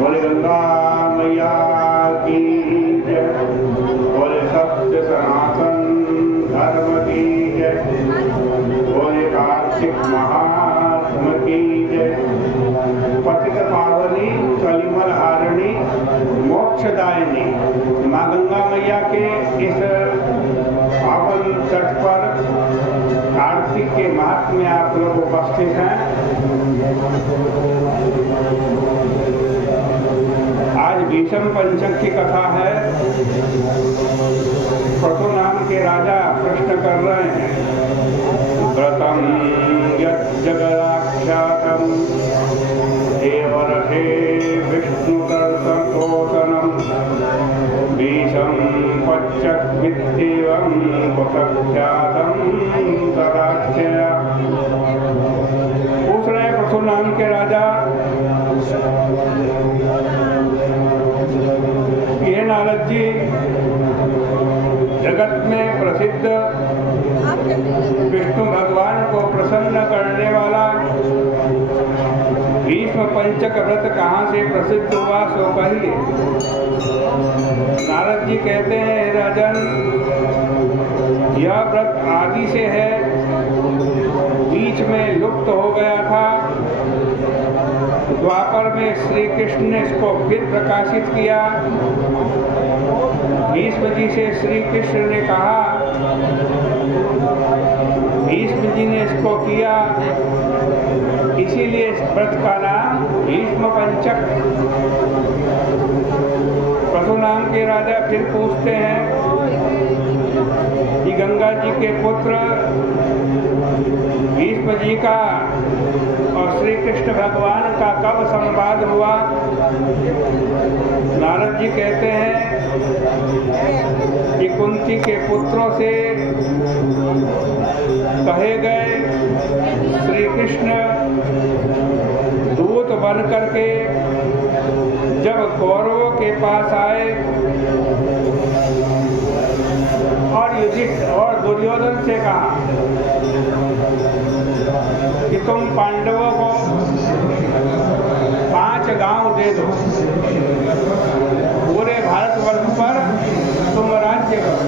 बोले गंगा मैया की जय, बोले सत्य सनातन धर्म की जय, बोले कार्तिक महात्म की जय। पतित पावनी कलिमल हारिणी मोक्षदायिनी माँ गंगा मैया के इस पावन तट पर कार्तिक के महात्म्य में आप लोग उपस्थित हैं। आज भीषम पंचक की कथा है। प्रथु नाम के राजा प्रश्न कर रहे हैं, व्रतम यज्जगदाख्यातम देवर्षे विष्णुदर्शनोतनम भीषम पच्चक विद्येवं कुतख्यातम तदाख्या। पूछ रहे हैं प्रथु नाम के राजा, ये नारद जी, जगत में प्रसिद्ध विष्णु भगवान को प्रसन्न करने वाला भीष्म पंचक व्रत कहाँ से प्रसिद्ध हुआ सो कहिए। नारद जी कहते हैं, राजन, यह व्रत आदि से है, बीच में लुप्त हो गया था। द्वापर में श्री कृष्ण ने इसको फिर प्रकाशित किया। भीष्म जी से श्री कृष्ण ने कहा, भीष्म जी ने इसको किया, इसीलिए इस व्रत का नाम भीष्म पंचक। प्रथु नाम के राजा फिर पूछते हैं कि गंगा जी के पुत्र भीष्म जी का और श्री कृष्ण भगवान का कब संवाद हुआ। नारद जी कहते हैं कि कुंती के पुत्रों से कहे गए श्री कृष्ण दूत बन करके जब कौरवों के पास आए और युधिष्ठिर और दुर्योधन से कहा कि तुम पांडवों को 5 गांव दे दो, पूरे भारतवर्ष पर तुम राज्य करो।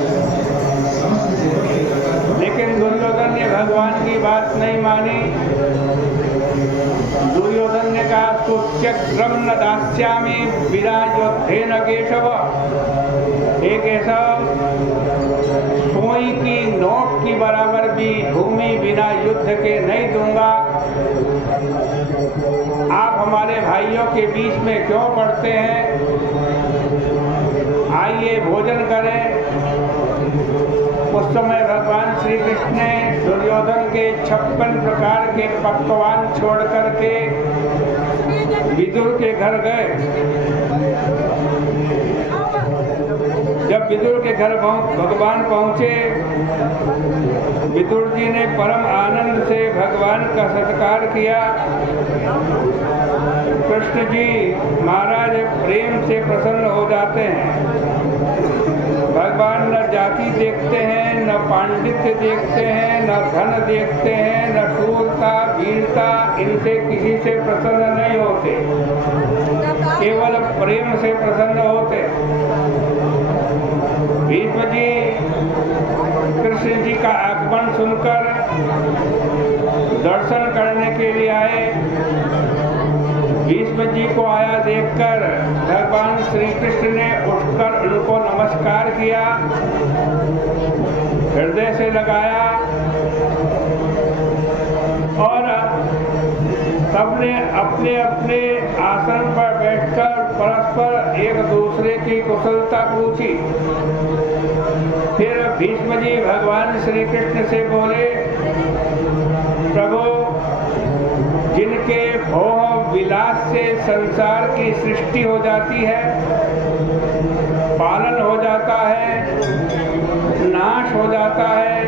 लेकिन दुर्योधन ने भगवान की बात नहीं मानी। दुर्योधन ने कहा, सुत्यग्रम न दास्यामि विराजोत्थेन केशव। एक ऐसा सोई की नोक की बराबर भी भूमि बिना युद्ध के नहीं दूंगा। आप हमारे भाइयों के बीच में क्यों पड़ते हैं? आइए भोजन करें। उस समय भगवान श्री कृष्ण ने दुर्योधन के 56 प्रकार के पकवान छोड़ करके विदुर के घर गए। जब विदुर के घर भगवान पहुँचे, विदुर जी ने परम आनंद से भगवान का सत्कार किया। कृष्ण जी महाराज प्रेम से प्रसन्न हो जाते हैं। भगवान न जाति देखते हैं, न पांडित्य देखते हैं, न धन देखते हैं, न शूरता वीरता, इनसे किसी से प्रसन्न नहीं होते, केवल प्रेम से प्रसन्न होते। भीष्म जी कृष्ण जी का आगमन सुनकर दर्शन करने के लिए आए। भीष्म जी को आया देखकर भगवान श्री कृष्ण ने उठकर उनको नमस्कार किया, हृदय से लगाया और सबने अपने अपने आसन पर बैठकर परस्पर एक दूसरे की कुशलता पूछी। फिर भीष्म जी भगवान श्री कृष्ण से बोले, प्रभु, जिनके भोग विलास से संसार की सृष्टि हो जाती है, पालन हो जाता है, नाश हो जाता है,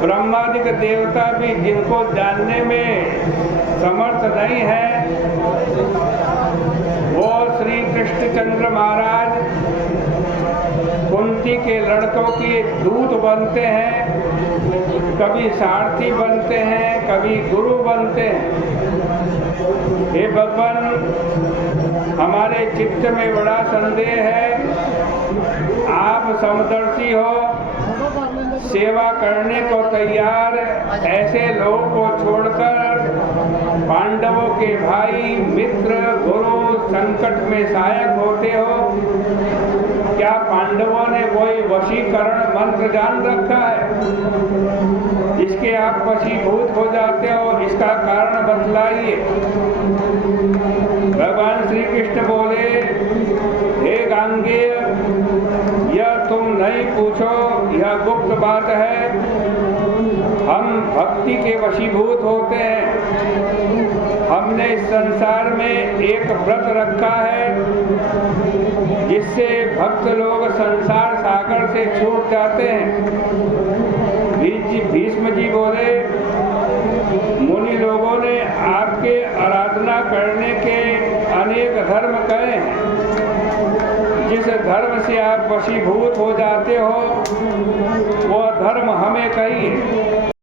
ब्रह्मादिक देवता भी जिनको जानने में समर्थ नहीं है, वो श्री कृष्णचंद्र महाराज कुंती के लड़कों के दूत बनते हैं, कभी सारथी बनते हैं, कभी गुरु बनते हैं। हे भगवान, हमारे चित्त में बड़ा संदेह है, आप समदर्शी हो, सेवा करने को तैयार ऐसे लोगों को छोड़कर पांडवों के भाई, मित्र, गुरु संकट में सहायक होते हो। क्या पांडवों ने कोई वशीकरण मंत्र जान रखा है जिसके आप वशीभूत हो जाते हो? इसका कारण बतलाइए। भगवान श्री कृष्ण बोले, हे गांगेय, यह तुम नहीं पूछो, यह गुप्त बात है। हम भक्ति के वशीभूत होते हैं। हमने इस संसार में एक व्रत रखा है जिससे भक्त लोग संसार सागर से छूट जाते हैं। भीष्म जी बोले, मुनि लोगों ने आपके आराधना करने के अनेक धर्म कहे हैं। जिस धर्म से आप वशीभूत हो जाते हो, वह धर्म हमें कहिए।